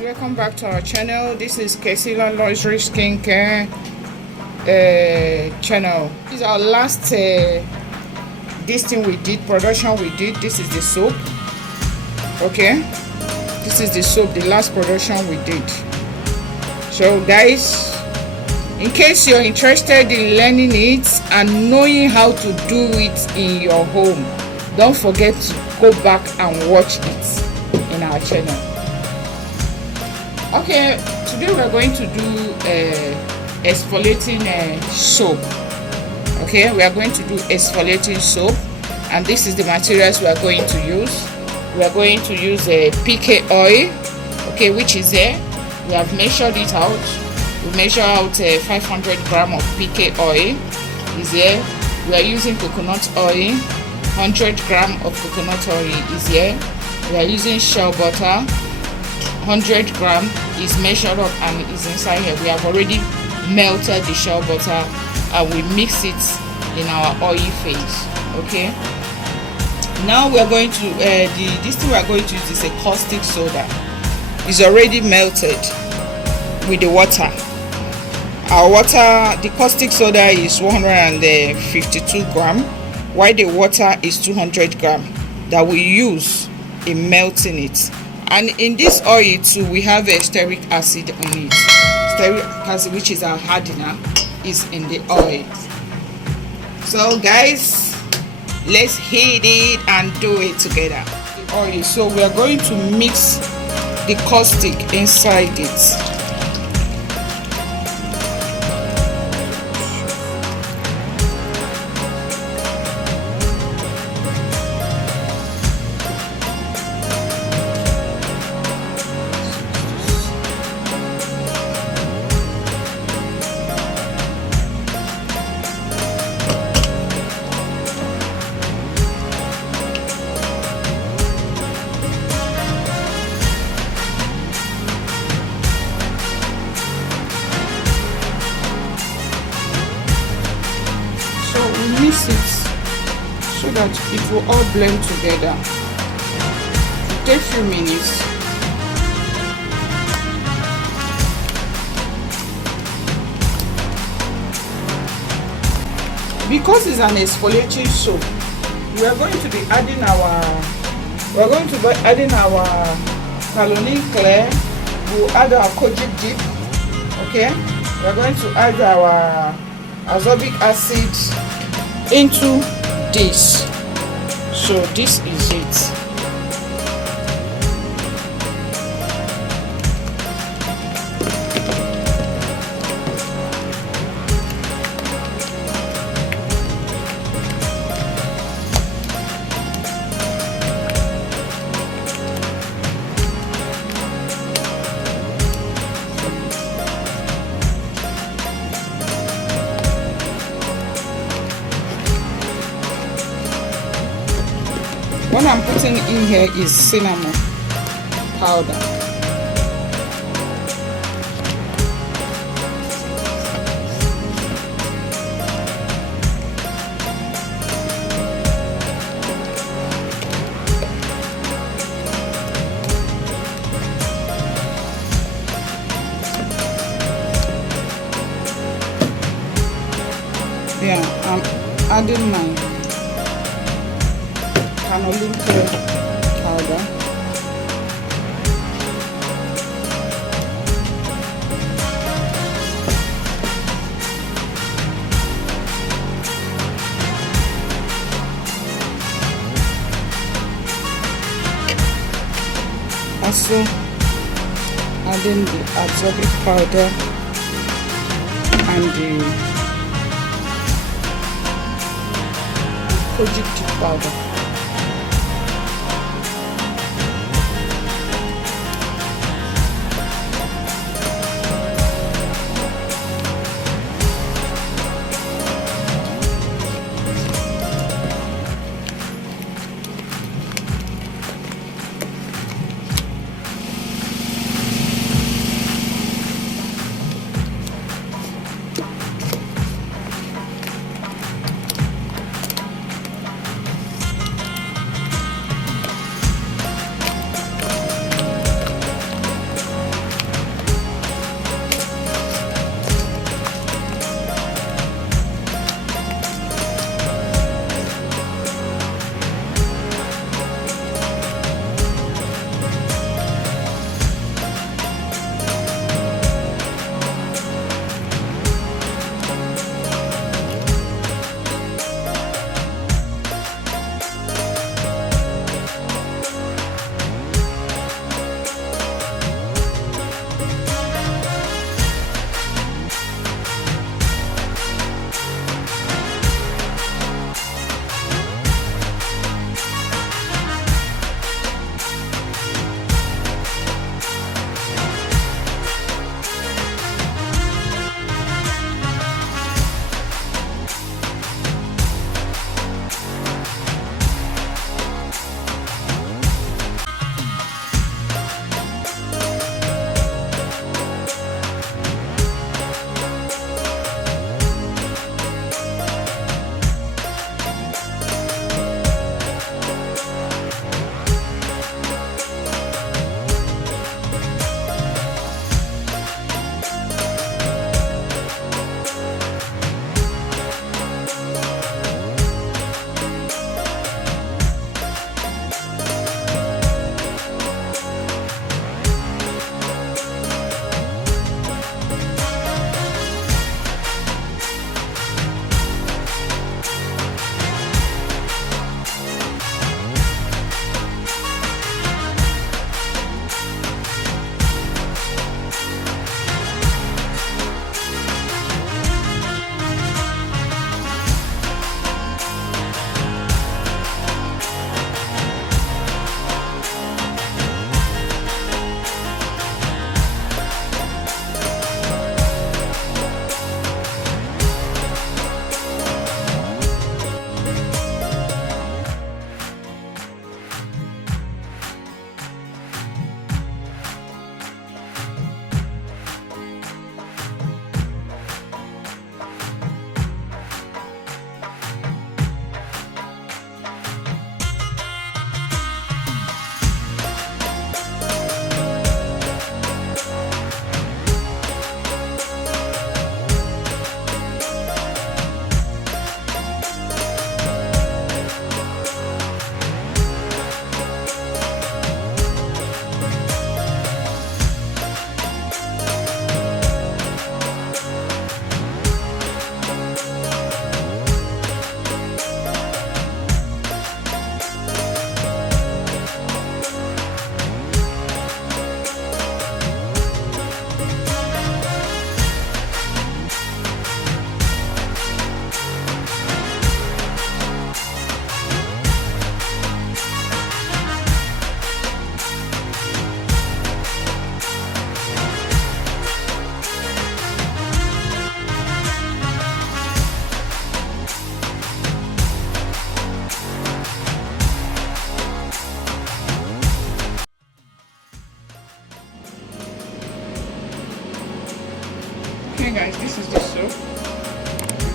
welcome back to our channel. This is Kesila Luxury Skincare channel. This is our last this thing we did, production we did. This is the soap. Okay, this is the soap, the last production we did. So guys, in case you're interested in learning it and knowing how to do it in your home, don't forget to go back and watch it in our channel. Okay, today we are going to do exfoliating soap. Okay, we are going to do exfoliating soap, and this is the materials we are going to use. We are going to use a PK oil, okay, which is there. We have measured it out. We measure out 500 gram of PK oil is here. We are using coconut oil. 100 gram of coconut oil is here. We are using shea butter. 100 gram is measured up and is inside here. We have already melted the shea butter and we mix it in our oil phase. Okay, now we are going to this thing we are going to use is a caustic soda. It's already melted with the water. Our water, the caustic soda is 152 gram, while the water is 200 gram that we use in melting it. And in this oil too, we have a stearic acid on it. Stearic acid, which is our hardener, is in the oil. So guys, let's heat it and do it together. The oil. So we are going to mix the caustic inside it. Mix it so that it will all blend together. It will take a few minutes. Because it's an exfoliating soap, we are going to be adding our Caroline Clear. We'll add our kojic dip. Okay, we are going to add our ascorbic acid into this. So this is it. What I'm putting in here is cinnamon powder. Yeah, I'm adding my Caroline Clear powder. Also adding the ascorbic powder and the kojic dip powder.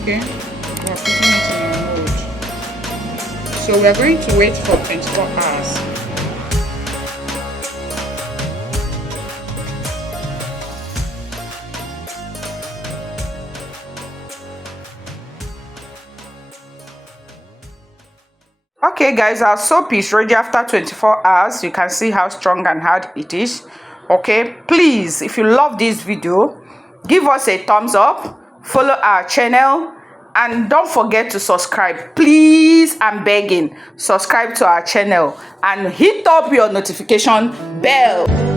Okay, we're putting it in a mold. So we're going to wait for 24 hours. Okay guys, our soap is ready after 24 hours. You can see how strong and hard it is. Okay, please, if you love this video, give us a thumbs up, follow our channel, and don't forget to subscribe. Please, I'm begging, subscribe to our channel and hit up your notification bell.